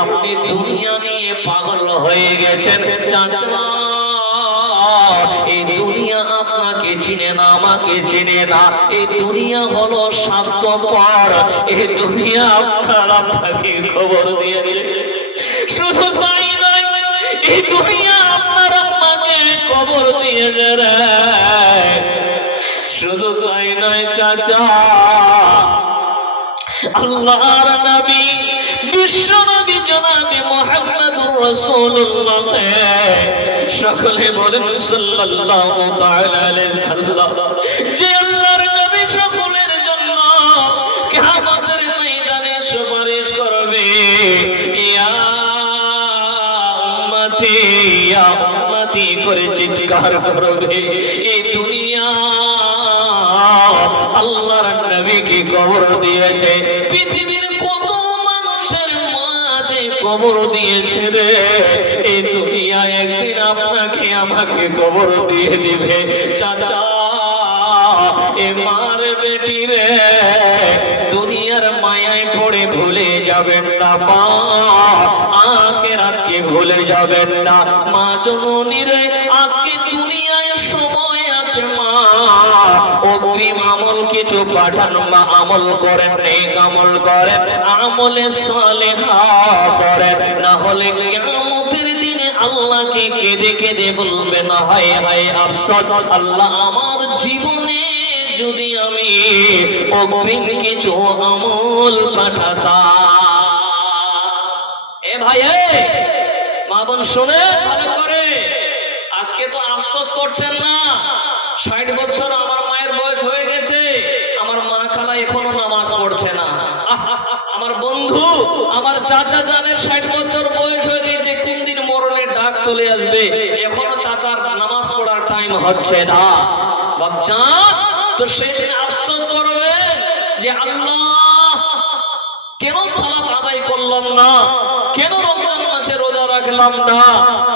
আপনি দুনিয়া নিয়ে পাগল হয়ে গেছেন চাচা। এই দুনিয়া আপনাকে চিনে না, আমাকে চিনে না। এই দুনিয়া হলো স্বার্থপর। এই দুনিয়া আপনাকে খবর দিয়েছে। শুধু তাই নয়, এই দুনিয়া আপনার আমাকে খবর দিয়েছে রে। শুধু তাই নয় চাচা, আল্লাহর নবী বিশ্ব নবী জনাবে মুহাম্মদুর রাসূলুল্লাহ, সকলে বলেন সাল্লাল্লাহু তাআলা আলাইহি সাল্লাম, যে আল্লাহর নবী সকলের জন্য কিয়ামতের ময়দানে সুপারিশ করবে, ইয়া উম্মতি ইয়া উম্মতি করে চিৎকার করবে। এই দুনিয়া আল্লাহর নবীকে কবর দিয়েছে, পৃথিবীর কত মানুষের মাঝে কবর দিয়েছে রে। এই দুনিয়া একদিন আপনাকে আমাকে কবর দিয়ে দিবে চাচা। এ মার বেটি রে, দুনিয়ার মায়ায় পড়ে ভুলে যাবেন না মা, আখিরাতকে ভুলে যাবেন না মা জননী রে। আজকে দুনিয়ায় সময় আছে মা, অগ্রিম আমল কিছু পাঠান বা আমল করেন, নেক আমল করেন, আমলে সালেহা করেন, না হলে কিয়ামতের দিনে আল্লাহকে কেঁদে কেঁদে বলবেন, হায় হায় আফসোস, আল্লাহ আমার জীবনে যদি আমি অগ্রিম কিছু আমল পাঠাতাম। এ ভাই, মা বোন শুনে ভালো করে, আজকে তো আফসোস করছেন না। 60 বছর আমার মায়ের বয়স হয়ে গেছে, আমার মা খালা এখনো নামাজ পড়ছে না। আমার বন্ধু, আমার চাচা জানের 60 বছর বয়স হয়ে গেছে, কোন দিন মরণের ডাক চলে আসবে, এখনো চাচার নামাজ পড়ার টাইম হচ্ছে না। বাচ্চা তো সেদিন আফসোস করবে যে আল্লাহ কেন সালাত আদায় করলাম না, কেন রমজান মাসে রোজা রাখলাম না,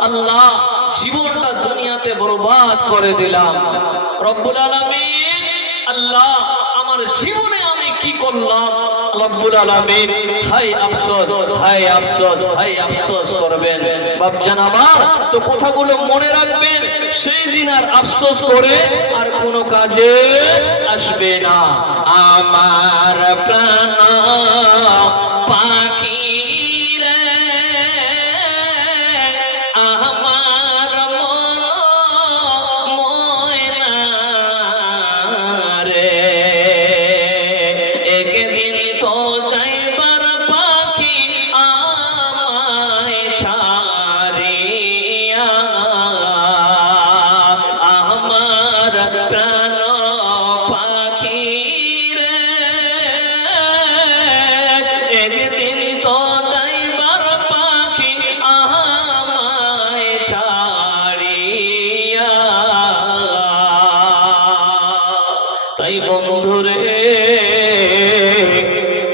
আল্লাহ জীবনটা দুনিয়াতে বরবাদ করে দিলাম। রব্বুল আলামিন, আল্লাহ আমার জীবনে আমি কি করলাম, রব্বুল আলামিন হায় আফসোস, হায় আফসোস, হায় আফসোস করবেন। বাপজান আমার, তো কথাগুলো মনে রাখবেন, সেই দিন আর আফসোস করে আর কোনো কাজে আসবে না। আমার প্রাণ পাখি রে, আমার মন ময়না রে, একদিন তো যাইবার পাখি আমায় ছাড়িয়া। আমার প্রাণ পাখি রে, একদিন তো যাইবার পাখি আমায় ছাড়িয়া। তাই বন্ধুরে,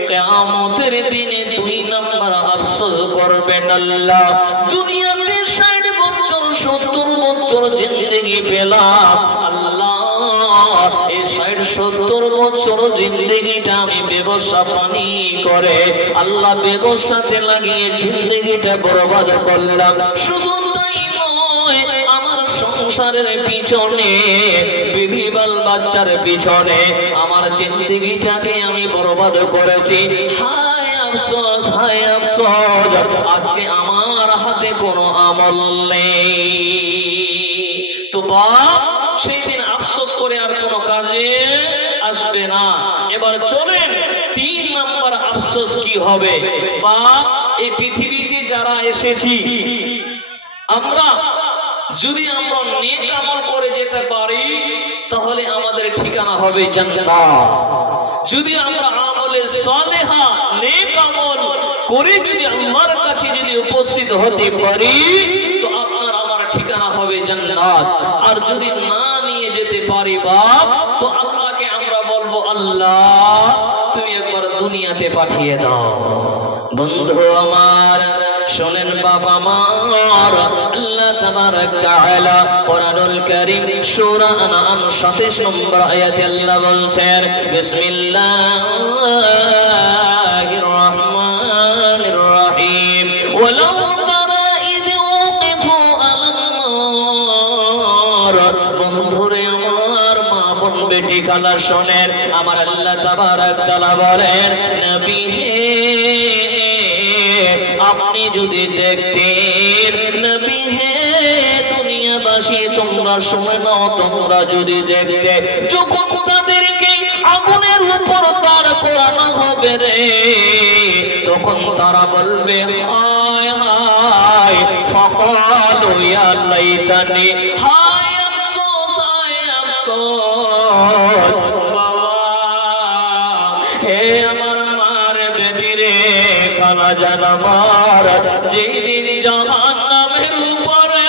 কিয়ামতের দিনে 2 নাম্বার আফসোস করবেন আল্লাহ। দুনিয়াতে 60 বছর 70 বছর জিন্দেগি পেলাম, আল্লাহ এই 60-70 বছর জিন্দেগিটা আমি ব্যবসা পানি করে, আল্লাহ ব্যবসাতে লাগিয়ে জিন্দেগিটা বরবাদ করলাম। শুধু তাই নয়, আমার সংসারের পিছনে, বিবি বাল বাচ্চার পিছনে আমার জিন্দেগিটাকে আমি বরবাদ করেছি। হায় আফসোস, হায় আফসোস, আজকে আমার হাতে কোনো আমল নেই। তো বাপ, সেই দিন আফসোস করে আর কোনো কাজে আসবে না। এবার চলেন 3 নাম্বার আফসোস কি হবে। বাপ, এই পৃথিবীতে যারা এসেছি, আমরা যদি আমরা নেক আমল করে যেতে পারি, তাহলে আমাদের ঠিকানা হবে জান্নাত। যদি আমরা আমলে সালেহা নেক আমল করে যদি আল্লাহর কাছে যদি উপস্থিত হতে পারি, তো আপনার আমার ঠিকানা হবে জান্নাত। আর যদি না নিয়ে যেতে পারি বাপ, তো আল্লাহকে আমরা বলবো, আল্লাহ তুমি একবার দুনিয়াতে পাঠিয়ে দাও। বন্ধু আমার শোনেন বাবা আমার, আল্লাহ তাবারক তাআলা কোরআনুল কারীম সূরা আনআম 27 নম্বর আয়াতে আল্লাহ বলছেন, বিসমিল্লাহির রহমানির রহিম, ওয়ালাউ তারা ইদ ওয়াকিফু আলান নার। বন্ধুরে আমার, মা বোন বেটি কালা শোনেন, আমার আল্লাহ তাবারক তাআলা বলেন, নবী হে আপনি যদি দেখতেন, নবী হে দুনিয়াবাসী তোমরা শুনে নাও, তোমরা যদি দেখতে যখন তাদেরকে আগুনের উপর দাঁড় করানো হবে রে, তখন তারা বলবে হায় হায়, ফাকালু ইয়া লাইতানি, হায় আফসোস, হায় আফসোস। বাবা হে আমার মার বেটি রে, খালা জান আমার, যেদিন জাহান্নামের উপরে,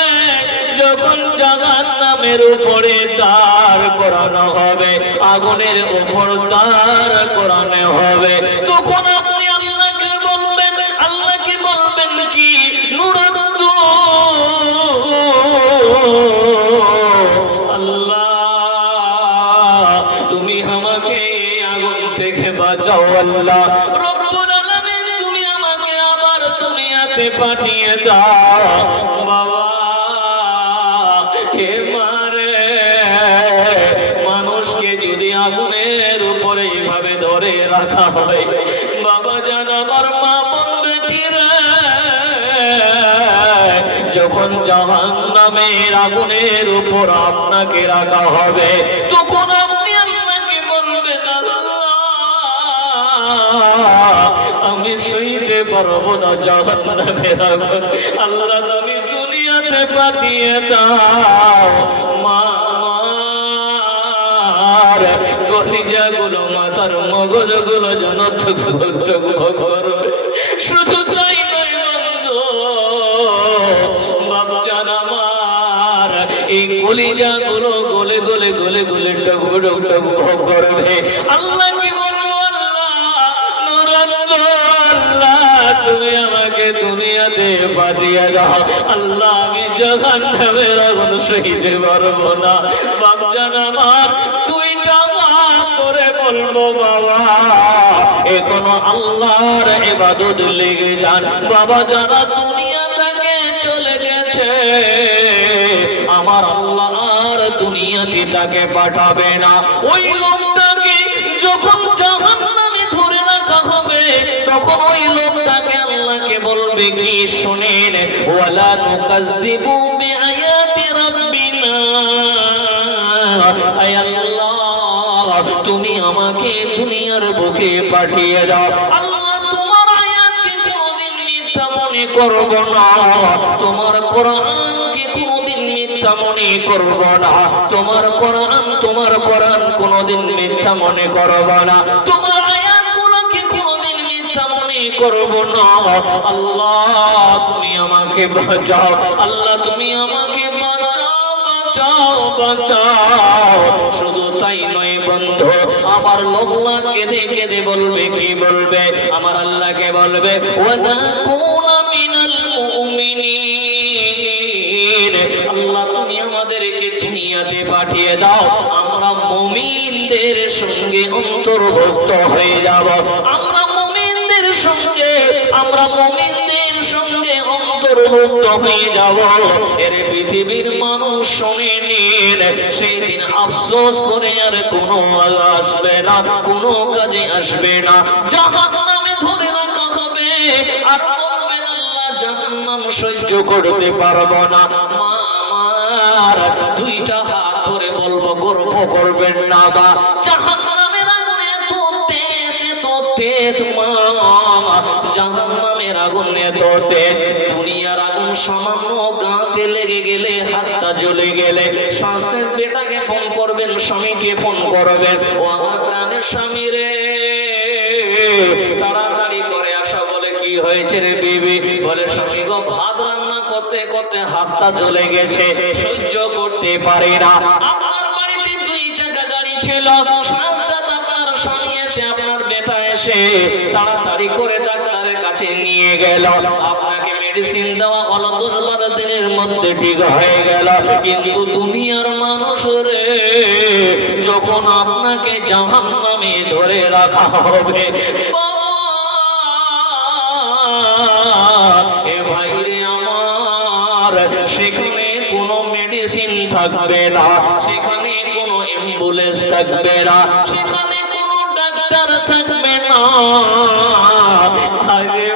যখন জাহান্নামের উপরে দাঁড় করানো হবে, আগুনের উপর দাঁড় করানো হবে, তখন আপনি আল্লাহকে বলবেন, আল্লাহকে বলবেন কি, নুরাদু আল্লাহ তুমি আমাকে আগুন থেকে বাঁচাও, আল্লাহ রব্বুল আলামিন তুমি আমাকে আবার দুনিয়াতে পাঠিয়ে দাও। বাবা হে মারে, মানুষকে যদি আগুনের উপরে এইভাবে ধরে রাখা হয়, বাবা জান আমার মা বোন বেটিরা, যখন জাহান্নামের আগুনের উপর আপনাকে রাখা হবে, তখন আপনি আল্লাহকে বলবেন আল্লাহ আমি সইতে পারবো না জাহান্নামের আগুন, আল্লাহ তুমি দুনিয়াতে পাঠিয়ে দাও। মার কলিজাগুলো, মাথার মগজগুলো যেন টুকরো করবে। শুধু তাই নয় বন্ধু, বাপজান আমার, এই কলিজাগুলো গলে গলে গলে গলে টুকরো টুকরো করবে। আল্লাহ কি বলবো, আল্লাহ নুরাল্লাহ, আল্লাহ তুমি আমাকে দুনিয়াতে পাঠিয়ে দাও, আল্লাহ আমি জাহান্নামের আগুন সইতে পারবো না। বাপজান আমার দুইটা হাত করে বলবো বাবা এখনো আল্লাহর ইবাদত লেগে যান। বাবা যারা দুনিয়া থেকে চলে গেছে, আমার আল্লাহ আর দুনিয়াতে তাকে পাঠাবে না। ওই লোকটাকে যখন জাহান্নামে ধরে রাখা হবে, তখন ওই লোকটাকে আল্লাহকে বলবে কি শুনেন, ওয়ালা নুকাজ্জিবু বিআয়াতি রাব্বিনা, আয় আল্লাহ তুমি আমাকে দুনিয়ার বুকে পাঠিয়ে দাও, আল্লাহ তোমার আয়াতকে কোনোদিন মিথ্যা মনে করব না, তোমার কোরআনকে কোনোদিন মিথ্যা মনে করব না, তোমার কোরআন কোনোদিন মিথ্যা মনে করব না, তোমার আয়াতগুলোকে কোনোদিন মিথ্যা মনে করব না। আল্লাহ তুমি আমাকে বাঁচাও, আল্লাহ তুমি আমাকে বাঁচাও, বাঁচাও। শুধু তাই নয় বন্ধু, আমার লোকলা কেঁদে কেঁদে বলবে কি বলবে, আমার আল্লাহকে বলবে ওয়ানাকুনা মিনাল মুমিনিন, আল্লাহ তুমি আমাদেরকে দুনিয়াতে পাঠিয়ে দাও, আমরা মুমিনদের সঙ্গে অন্তর্ভুক্ত হয়ে যাব, আমরা মুমিনদের সঙ্গে অন্তর্ভুক্ত হয়ে যাব। এর পৃথিবীর মানুষ শুনে নিন, সেই দিন আফসোস করে আর কোনো আসবে না, কোনো কাজে আসবে না। জাহান্নামে ধরে রাখা হবে, আর বলবেন আল্লাহ জাহান্নাম সহ্য করতে পারবো না। মা আমার দুইটা হাত ধরে বলবো গর্ব করবেন না, বা জাহান্নামের আগুন এত তেজ, এত তেজ মা, জাহান্নামের আগুন এত তেজ, দুনিয়ার আগুন সামান্য গাঁতে লেগে গেলে, হাতটা জ্বলে গেলে, শ্বাসের বেটাকে ফোন করবেন, স্বামীকে ফোন করবেন, ও আমার প্রাণের স্বামী রে তাড়াতাড়ি করে আসা। বলে কি হয়েছে রে বিবি? বলে স্বামী গো ভাত রান্না করতে করতে হাতটা জ্বলে গেছে, সহ্য করতে পারি না। আপনার বাড়িতে 2 চাকা গাড়ি ছিল, আপনার স্বামী এসে, আপনার বেটা এসে তাড়াতাড়ি করে ডাক্তারের কাছে নিয়ে গেল, আপনাকে মেডিসিন দেওয়া হলো, 10-12 দিনের মধ্যে ঠিক হয়ে গেল। কিন্তু দুনিয়ার মানুষ রে, যখন আপনাকে জাহান্নামে ধরে রাখা হবে, এ সেখানে কোনো মেডিসিন থাকবে না, সেখানে কোনো অ্যাম্বুলেন্স থাকবে না, সেখানে কোনো ডাক্তার থাকবে না। আরে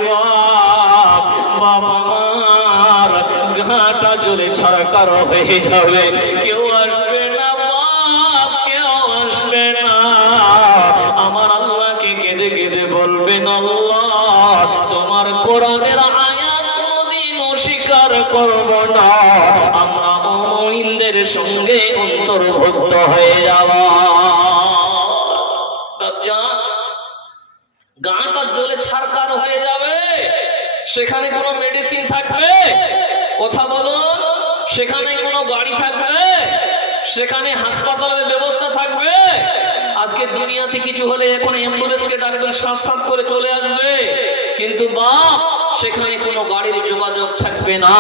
বাবা মার ঘাটা জলে ছাড়কার হয়ে যাবে, কেউ আসবে না বাপ, কেউ আসবে না। আমার আল্লাহকে কেঁদে কেঁদে বলবেন, আল্লাহ তোমার কোরআনের আয়াত কোনদিন অস্বীকার করব না, আমরা মুমিনদের সঙ্গে অন্তর্ভুক্ত হয়ে যাব। গাঁটা জ্বলে ছারকার হয়ে যাবে, সেখানে কোনো মেডিসিন থাকবে? কথা বলুন। সেখানে কোনো গাড়ি থাকবে? সেখানে হাসপাতালের ব্যবস্থা থাকবে? আজকে দুনিয়াতে কিছু হলে এখন অ্যাম্বুলেন্সকে ডাকবেন, সাথ সাথ করে চলে আসবে। কিন্তু বাপ, সেখানে কোনো গাড়ির যোগাযোগ থাকবে না,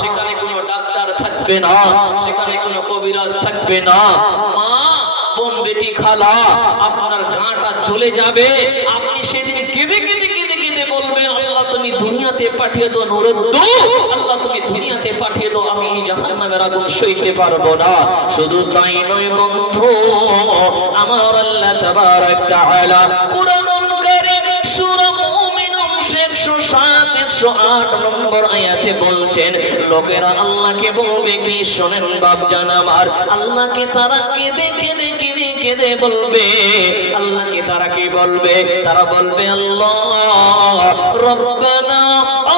সেখানে কোনো ডাক্তার থাকবে না, সেখানে কোনো কবিরাজ থাকবে না। মা, বোন, বেটি, খালা, আপনার গাঁটা চলে যাবে। আপনি সেদিন কেঁদে কেঁদে কেঁদে কেঁদে বলবেন, আল্লাহ তুমি দুনিয়াতে পাঠিয়ে দাও নূরের দূত, আল্লাহ তুমি দুনিয়াতে পাঠিয়ে দাও, আমি এই জাহান্নামের আগুন সইতে পারবো না। শুধু তাই নয় বন্ধু, আমার আল্লাহ তাবারক তাআলা কুরআনুল কারীম সূরা মুমিনুন 107-108 নম্বর আয়াতে বলছেন, লোকেরা আল্লাহকে বলবে কি? শোনেন বাপজান আমার, আল্লাহকে তারা কেঁদে কেঁদে কেঁদে কেঁদে বলবে। আল্লাহকে তারা কি বলবে? তারা বলবে, আল্লাহ রব্বানা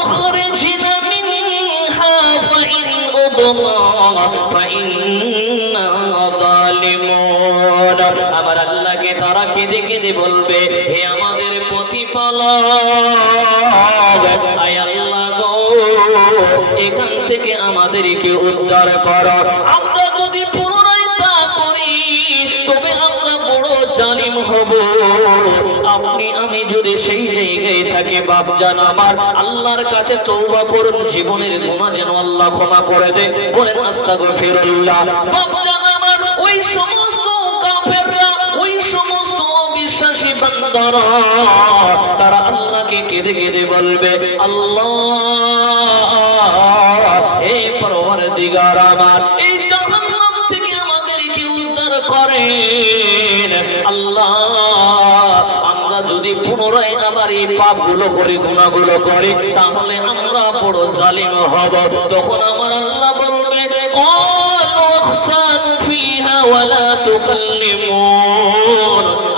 আখরিজনা মিনহা ফাইন উদনা ফাইন্না যালিমুন। আমার আল্লাহকে তারা কেঁদে কেঁদে বলবে, হে আমাদের প্রতিপালক, আয় আল্লাহ গো, এখান থেকে আমাদেরকে উদ্ধার করো। আমরা যদি পুনরায় তা করি তবে আমরা বড় জালিম হব। আপনি আমি যদি সেই জায়গায় থাকি বাপজান আমার, আল্লাহর কাছে তওবা করুন, জীবনের গুনাহ যেন আল্লাহ ক্ষমা করে দেয়। বলেন আস্তাগফিরুল্লাহ। বাপজান আমার, ওই সমস্ত কাফেররা, ওই সমস্ত অবিশ্বাসী বান্দারা, তারা আল্লাহকে কেঁদে কেঁদে বলবে, আল্লাহ হে পরওয়ারদিগার আমার, এই জাহান্নাম থেকে আমাদেরকে উদ্ধার করেন। আল্লাহ, আমরা যদি পুনরায় আবার এই পাপগুলো করি, গুনাহগুলো করি, তাহলে আমরা বড় জালিম হব। তখন আমার আল্লাহ বলবে,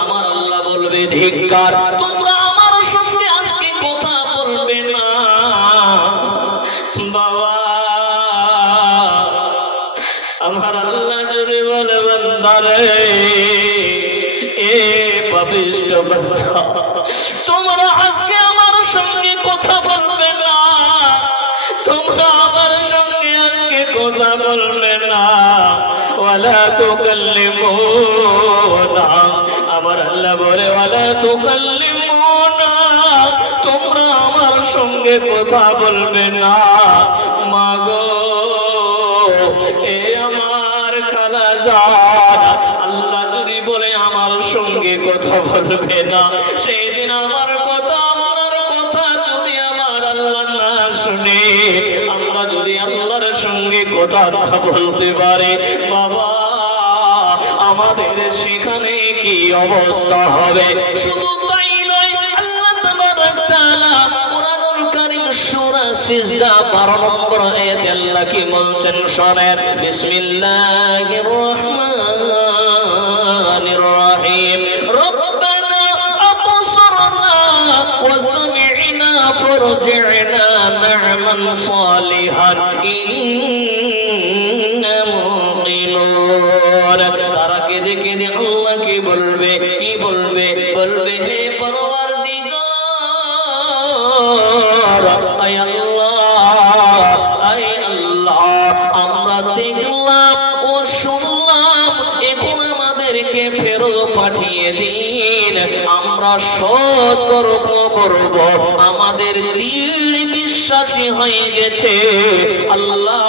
আমার আল্লাহ বলবে, ধিক্কার, তোমরা আমার সঙ্গে আজকে কথা বলবে না। বাবা, আমার আল্লাহ যদি বলে, বান্দারে, এ পাপিষ্ঠ বান্দা, তোমরা আজকে আমার সঙ্গে কথা বলবে না, তোমরা আমার সঙ্গে আজকে কথা বলবে না, ওয়ালা তুকাল্লিমুনা। আমার আল্লাহ বলে, ওয়ালা তুকাল্লিমুনা, তোমরা আমার সঙ্গে কথা বলবে না। মাগো, এ আমার খালাজান, আল্লাহ যদি বলে আমার সঙ্গে কথা বলবে না, সেই দিন আমার কথা, আপনার কথা যদি আমার আল্লাহ না শুনে, আমরা যদি আল্লাহর সঙ্গে কথা না বলতে পারে, বাবা, আমাদের সেখানে কি অবস্থা হবে? শুধু তাই নয়, আল্লাহ তাবারক তাআলা কুরআনুল কারীম সূরা সিজদা 12 নম্বর আয়াতে আল্লাহ কি বলছেন শোনেন, বিসমিল্লাহির রহমানির রহিম, রব্বানা আবসারনা ওয়া সামি'না ফারজি'না না'মান সালিহান ইন্না মুকিনুন। তারা কেঁদে কেঁদে আল্লাহকে বলবে, কি বলবে? বলবে, হে পরওয়ারদিগার, আয় আল্লাহ, আয় আল্লাহ, আমরা দেখলাম ও শুনলাম, এখন আমাদেরকে ফেরত পাঠিয়ে দিন, আমরা সতর্ক করব, আমাদের দৃঢ় বিশ্বাসী হয়ে গেছে। আল্লাহ,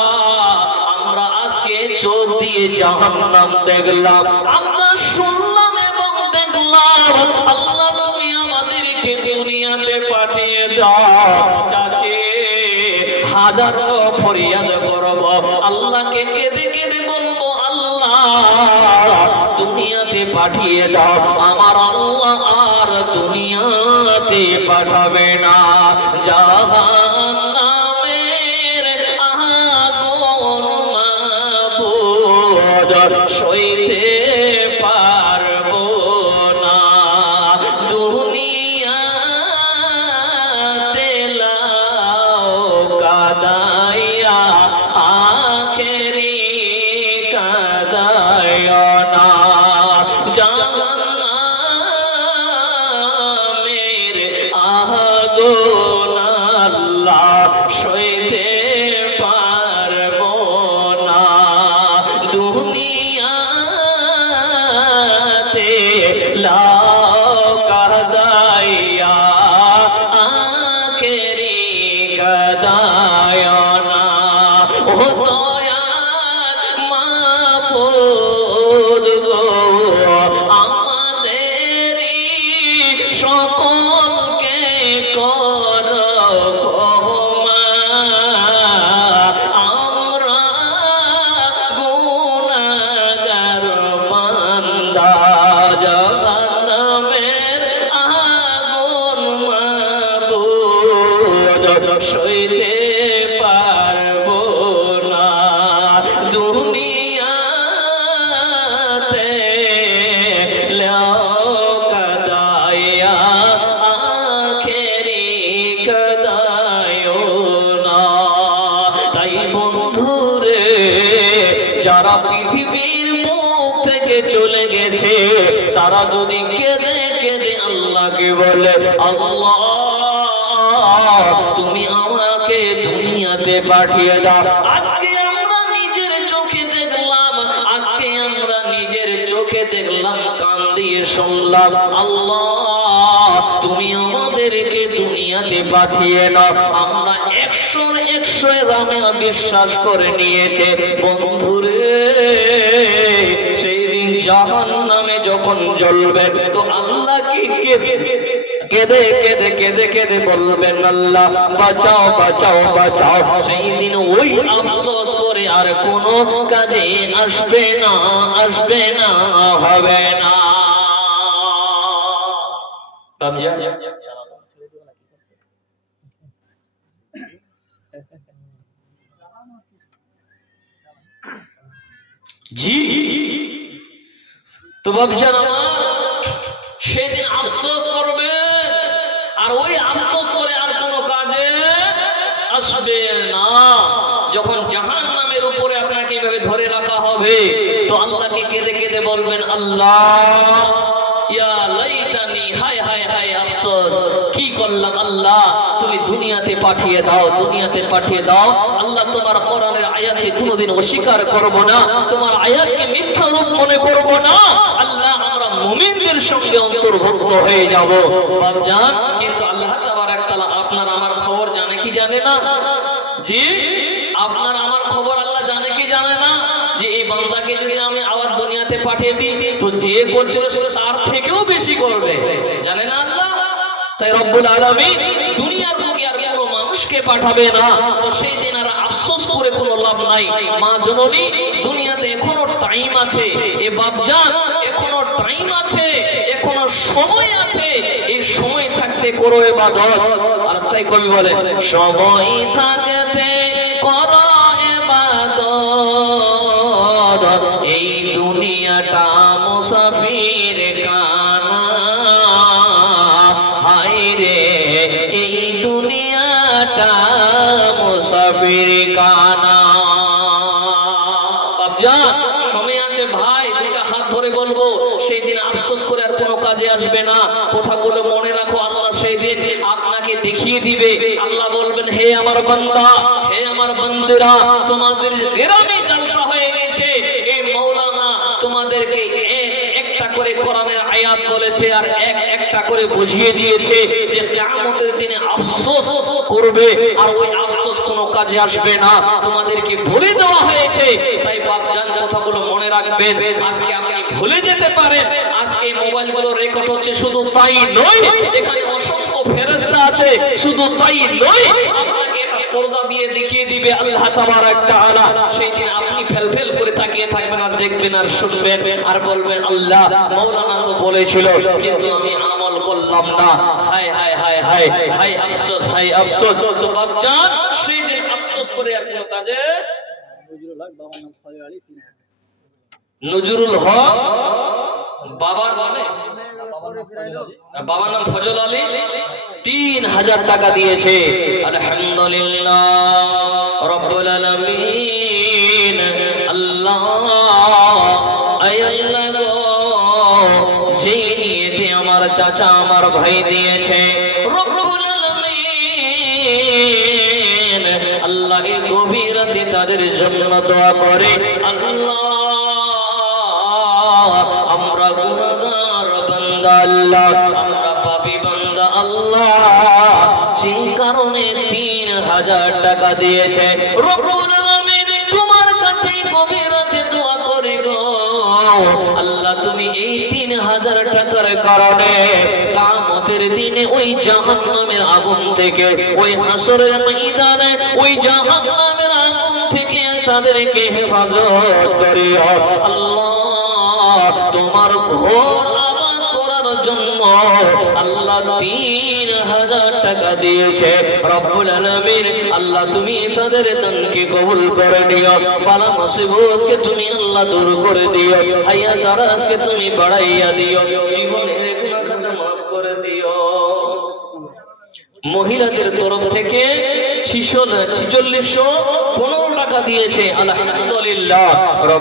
আমরা আজকে চোখ দিয়ে জাহান্নাম দেখলাম, আমরা শুনলাম এবং দেখলাম, আল্লাহ তুমি আমাদেরকে দুনিয়াতে পাঠিয়ে দাও। চাচি, হাজারো ফরিয়াদ করব, করব, আল্লাহকে কেঁদে কেঁদে বলবো, আল্লাহ দুনিয়াতে পাঠিয়ে দাও। আমার আল্লাহ আর দুনিয়াতে পাঠাবে না। জাহান্নামের আগুন মাবুদ সইতে পারবো না। দুনিয়াতে লাও কাদাইয়া আখেরি কাদাইয়া না। জাহান্নামের আগুন আল্লাহ সইতে পারবো না। দুনিয়াতে লাও কাদাইয়া আখেরি কাদাইয়া না। ও দয়াল মাবুদ গো, আমাদেরই সকলকে করো ক্ষমা। আমরা গুনাহগার বান্দা, জাহান্নামের আগুন মাবুদ সইতে পারবো না। দুনিয়াতে লাও কাদাইয়া আখেরি কাদাইও না। তাই বন্ধুরে, যারা পৃথিবীর মুখ থেকে চলে গেছে, তারা যদি কেঁদে কেঁদে আল্লাহকে বলে, আল্লাহ তুমি আমাকে দুনিয়াতে পাঠিয়ে দাও। আজকে আমরা নিজের চোখে দেখলাম, আজকে আমরা নিজের চোখে দেখলাম, কান দিয়ে শুনলাম, আল্লাহ তুমি আমাদেরকে দুনিয়াতে পাঠিয়ে দাও। আমরা 100 রামে বিশ্বাস করে নিয়েছে। বন্ধুরে, সেই দিন জাহান্নামে যখন জ্বলবেন, তো আল্লাহ কি কেঁদে কেঁদে কেঁদে কেঁদে বলবেন, আল্লাহ বাঁচাও বাঁচাও বাঁচাও। সেই দিন ওই আফসোস করে আর কোনো কাজে আসবে না, আসবে না, হবে না। জি, তো বাবজান আমার সেদিন আফসোস করবে, আর ওই আফসোস করে আর কোনো কাজে আসবে না। যখন জাহান্নামের উপরে আপনাকে এইভাবে ধরে রাখা হবে, তো আল্লাহকে কেঁদে কেঁদে বলবেন, আল্লাহ ইয়া লাইতানি, হায় হায় হায় আফসোস, কি করলাম আল্লাহ, তুমি দুনিয়াতে পাঠিয়ে দাও, দুনিয়াতে পাঠিয়ে দাও। আল্লাহ তোমার কোরআনের আয়াতকে কোনোদিন অস্বীকার করব না, তোমার আয়াতকে মিথ্যা রূপ মনে করব না। আল্লাহ আমরা মুমিনদের সঙ্গে অন্তর্ভুক্ত হয়ে যাব। বাপজান, কিন্তু আল্লাহ তাবারক তাআলা আপনার আমার খবর জানে কি জানে না? জি, আপনার আমার খবর আল্লাহ জানে কি জানে না? যে এই বান্দাকে যদি আমি আবার দুনিয়াতে পাঠিয়ে দিই, তো যে করছিল তার থেকেও বেশি করবে, জানে না আল্লাহ? তাই রব্বুল আলামিন দুনিয়া থেকে আর কোনো মানুষকে পাঠাবে না। তো সেই দিন আর আফসোস করে কোনো লাভ নাই। মা জননী, দুনিয়াতে এখনো টাইম আছে, এ বাপজান এখনো টাইম আছে, এখনো সময় আছে। এই সময় থাকতে করো ইবাদত। আর তাই কবি বলে, সময় থাকতে করো ইবাদত, এই দুনিয়াটা মুসাফির কানা। হায় রে, এই দুনিয়াটা মুসাফির কানা। বাপজান সময় আছে ভাই, দুইটা হাত ধরে বলবো, সেই দিন আফসোস করে আর কোনো কাজে আসবে না। কথাগুলো মনে রাখো, আল্লাহ সেই দিন আপনাকে দেখিয়ে দিবে। আল্লাহ বলবেন, হে আমার বান্দা, হে আমার বান্দিরা, তোমাদের গ্রামে জলসা হয়ে গেছে। এই মাওলানা তোমাদেরকে একটা করে কোরআনের আয়াত বলেছে, আর একটা করে বুঝিয়ে দিয়েছে যে কিয়ামতের দিনে আফসোস করবে, আর ওই আফসোস কোনো কাজে আসবে না, তোমাদেরকে বলে দেওয়া হয়েছে। তাই বাপজান কথাগুলো মনে রাখবেন। আজকে আপনি ভুলে যেতে পারেন, আজকে মোবাইলগুলো রেকর্ড হচ্ছে, শুধু তাই নয়, এখানে অসংখ্য ফেরেশতা আছে, শুধু তাই নয়, আপনাকে পর্দা দিয়ে দেখিয়ে দিবে আল্লাহ তাবারক তাআলা। সেই দিন আপনি ফেলফেল করে তাকিয়ে থাকবেন আর দেখবেন আর শুনবেন আর বলবেন আল্লাহ মাওলানা তো বলেছিল কিন্তু আমি আমল করলাম না, হায় হায় হায় হায় হায় আফসোস হায় আফসোস। তো বাপজান সেই দিন আফসোস করে আর কোনো কাজে। নজরুল হক বাবার নামে, বাবার নাম ফজল আলী, 3000 টাকা দিয়েছে। আলহামদুলিল্লাহ রাব্বুল আলামিন। আল্লাহ আয় আল্লাহ যে নিয়েছে আমার চাচা আমার ভাই দিয়েছে রব্বুল আলামিন। আল্লাহ এই গভীর রাতে তাদের জন্য দোয়া করে আল্লাহ আমরা গুনাহগার বান্দা আল্লাহ, আমরা পাপী বান্দা আল্লাহ, যে কারণে 3000 টাকা দিয়েছে রব্বুল আলামিন তোমার কাছে গভীর রাতে দোয়া করে গো আল্লাহ তুমি এই 3000 টাকার কারণে কিয়ামতের দিনে ওই জাহান্নামের আগুন থেকে, ওই হাসরের ময়দানে ওই জাহান্নামের আগুন থেকে তাদেরকে হেফাজত করিও আল্লাহ। তোমার ঘোর আবাদ করার জন্য আল্লাহ 3000 টাকা দিয়েছে রব্বুল আলামিন। আল্লাহ তুমি তাদের দানকে কবুল করে নিও, বালা মুসিবতকে তুমি আল্লাহ দূর করে দিও, হায়াত দারাজকে তুমি বাড়াইয়া দিও, জীবনের গুনাহ খাতা মাফ করে দিও। মহিলাদের তরফ থেকে 4615 টাকা দিয়েছে আলহামদুলিল্লাহ।